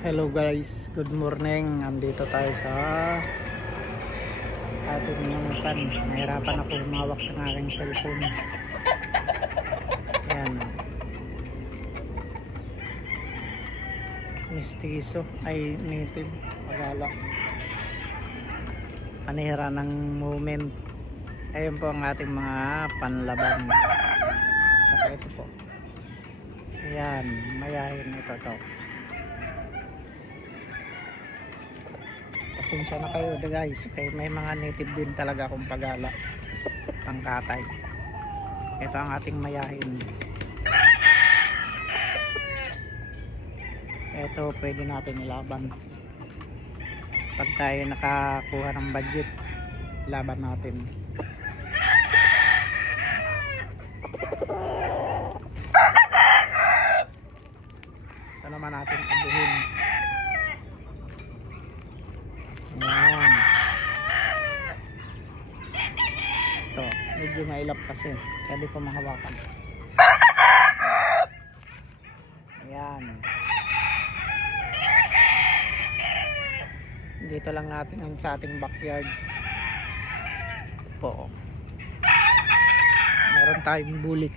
Hello guys, good morning. Andito tayo sa ating nangutan. Nahirapan ako humawak ng aking cellphone. Ayan. Mistiso ay native. Pagala. Panihira ng moment. Ayun po ang ating mga panlaban. Saka ito po. Ayan, mayahin ito to. Pasensya na kayo guys, kaya may mga native din talaga akong pagala pangkatay. Ito ang ating mayahin. Ito pwede natin ilaban pag tayo nakakuha ng budget, laban natin. Ito naman natin abuhin. Ayan. Ito, medyo mailap kasi kaya di ko mahawakan. Ayan. Dito lang natin sa ating backyard po. Meron tayong bulik.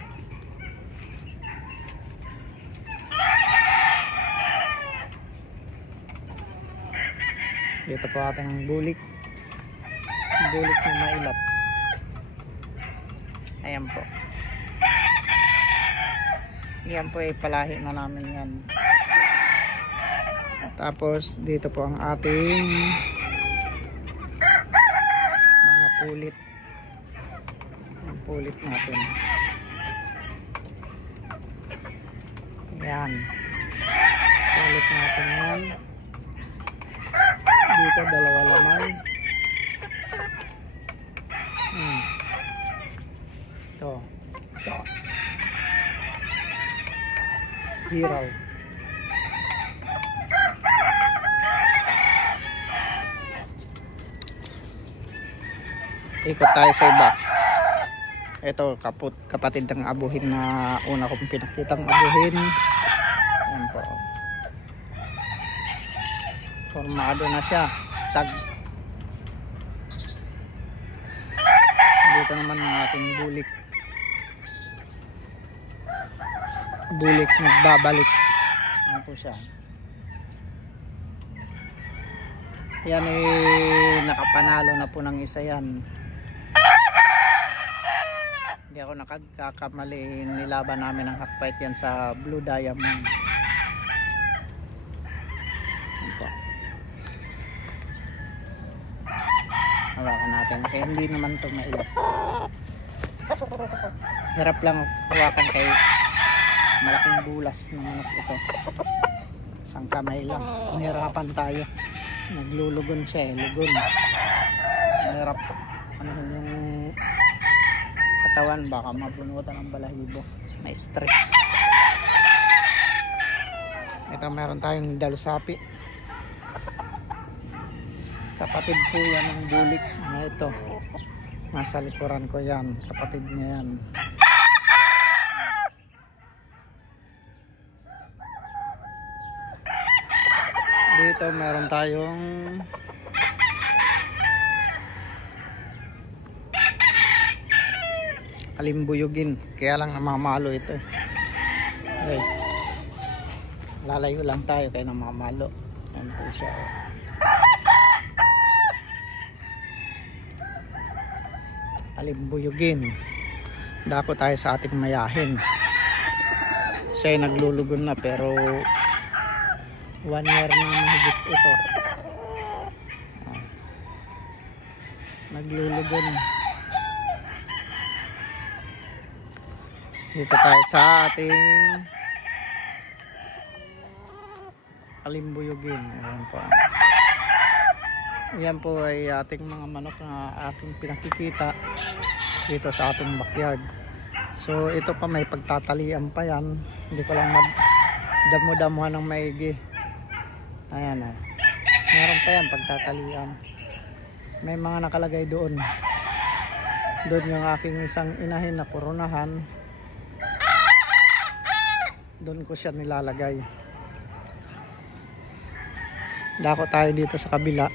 Dito po ating bulik na mailap. Ayan po. Yan po ay palahi na namin yan. Tapos dito po ang ating mga pulit. Ang pulit natin. Ayan. Pulit natin yan. Dito dalawa laman. Ito. So. Hiraw. Ikot tayo sa iba. Ito kapatid ng abuhin na una kong pinakitang abuhin. Ayan po. Formado na siya. Stag. Dito naman ang ating bulik. Bulik nagbabalik. Ayan po siya. Yan eh, nakapanalo na po ng isa yan. Hindi ako nakagkakamali. Nilaban namin ang hakfight yan sa Blue Diamond. Ito. Hawakan natin. Kaya hindi naman ito mailap. Hirap lang hawakan kay malaking bulas ng manok ito. Isang kamay lang. Nahirapan tayo. Naglulugon siya eh. Lugon. Hirap. Ano yung katawan, baka mabunutan ng balahibo. May stress. Ito meron tayong dalusapi. Kapatid po yan ng bulik na ito. Nasa likuran ko yan. Kapatid niya yan. Dito meron tayong alimbuyugin, kaya lang namamalo ito. Okay. Lalayo lang tayo kaya namamalo. Ayan po siya. Alimbuyugin. Dako tayo sa ating mayahin. Siya ay naglulugon na pero 1 year na mahigit ito. Naglulugon. Dito tayo sa ating alimbuyugin. Ayan po. Ayan po ay ating mga manok na ating pinakikita dito sa ating backyard. So ito pa may pagtatalian pa yan. Hindi ko lang damo-damuhan ng maigi. Ayan o. Meron pa yan pagtatalian. May mga nakalagay doon. Doon yung aking isang inahin na koronahan. Doon ko siya nilalagay. Dako tayo dito sa kabila.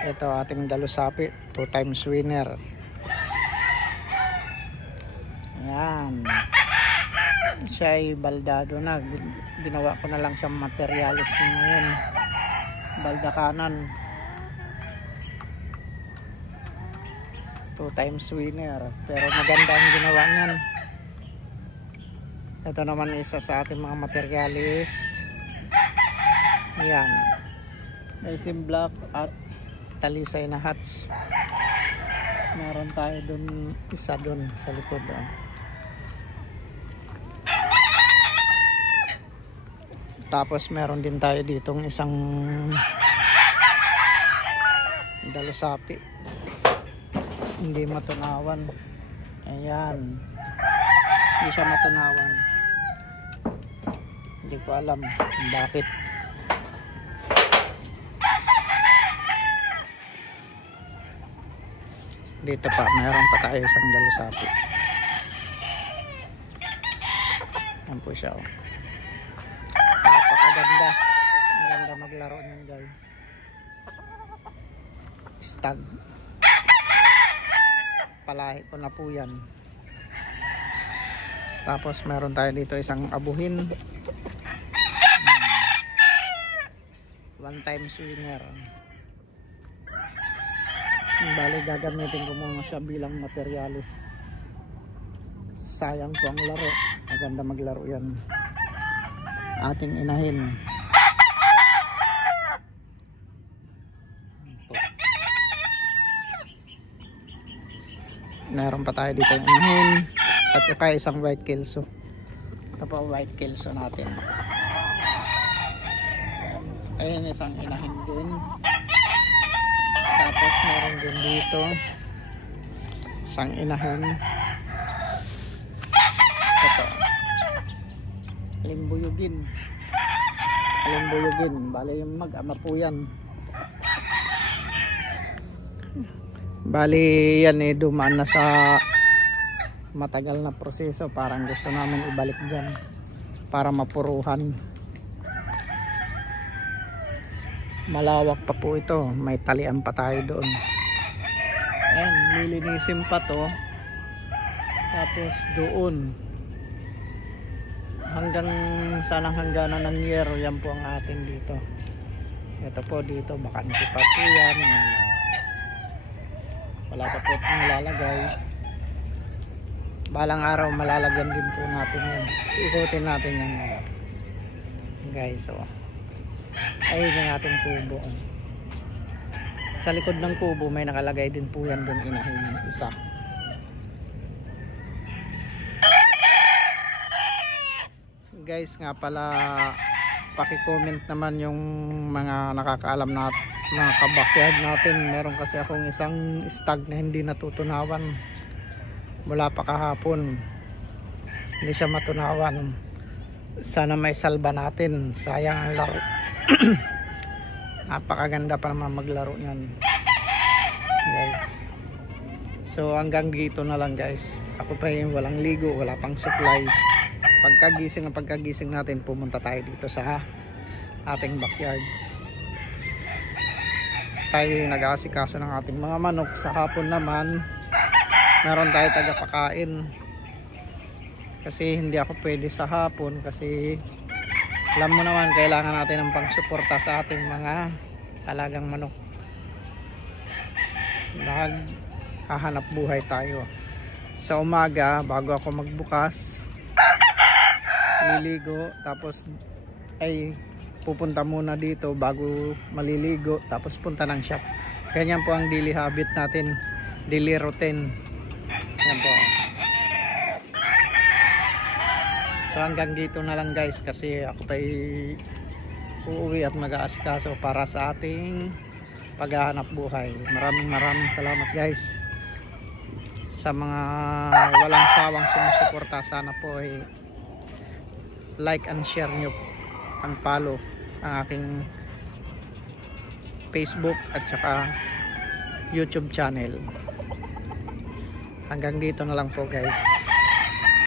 Ito ating dalusapi, 2 times winner. Ayan. Siya ay baldado na. Ginawa ko na lang siyang materialis ngayon. Balda kanan. 2 times winner. Pero maganda ang ginawa niyan. Ito naman isa sa ating mga materialis. Ayan. Racing block at talisay na hats. Meron tayo dun, isa dun sa likod. Tapos meron din tayo ditong isang dalusapi. Hindi matunawan. Ayan. Hindi siya matunawan. Hindi ko alam bakit. Dito pa, mayroon pa tayo isang dalusapi. Yan po siya. Napakaganda. Maganda maglaro niyan guys. Stag. Palahi ko na po yan. Tapos meron tayo dito isang abuhin. 1 times winner. Bali gagamitin ko muna siya bilang materialis. Sayang po ang laro. Maganda maglaro yan. Ating inahin. Meron pa tayo dito yung inahin. At saka isang white kelso. Ito pa white kelso natin. Ayun isang inahin din. Tapos meron din dito isang inahin. Ito limbuyugin. Bali yung mag-ama po yan. Bali yan dumaan na sa matagal na proseso. Parang gusto namin ibalik dyan para mapuruhan. Malawak pa po ito. May talian pa tayo doon. Ayan, lilinisin pa to. Tapos doon hanggang sanang hangganan ng yero. Yan po ang atin dito. Ito po dito. Bakante pa po yan. Wala pa po itong nilalagay. Balang araw malalagyan din po natin yan. Ikutin natin yan guys. So ayun yung ating kubo. Sa likod ng kubo may nakalagay din po yan doon inahin isa. Guys nga pala, paki-comment naman yung mga nakakaalam na mga kabakyard natin. Meron kasi akong isang stag na hindi natutunawan mula pa kahapon. Hindi siya matunawan. Sana may salba natin. Sayang ang laro. Napakaganda pa naman maglaro niyan guys. So hanggang dito na lang guys. Ako pa yung walang ligo, wala pang supply. Pagkagising natin pumunta tayo dito sa ating backyard. Tayo nag-aasikaso ng ating mga manok. Sa hapon naman meron tayo tagapakain kasi hindi ako pwede sa hapon kasi alam mo naman, kailangan natin ng pangsuporta sa ating mga alagang manok. Hahanap buhay tayo. Sa umaga, bago ako magbukas, liligo, tapos ay pupunta muna dito bago maliligo, tapos punta ng shop. Ganyan po ang daily habit natin, daily routine. Yan po. So hanggang dito na lang guys kasi ako tayo uuwi at mag-aasikaso para sa ating paghahanap buhay. Maraming salamat guys sa mga walang sawang sumusuporta. Sana po ay like and share nyo, ang follow ang aking Facebook at saka YouTube channel. hanggang dito na lang po guys.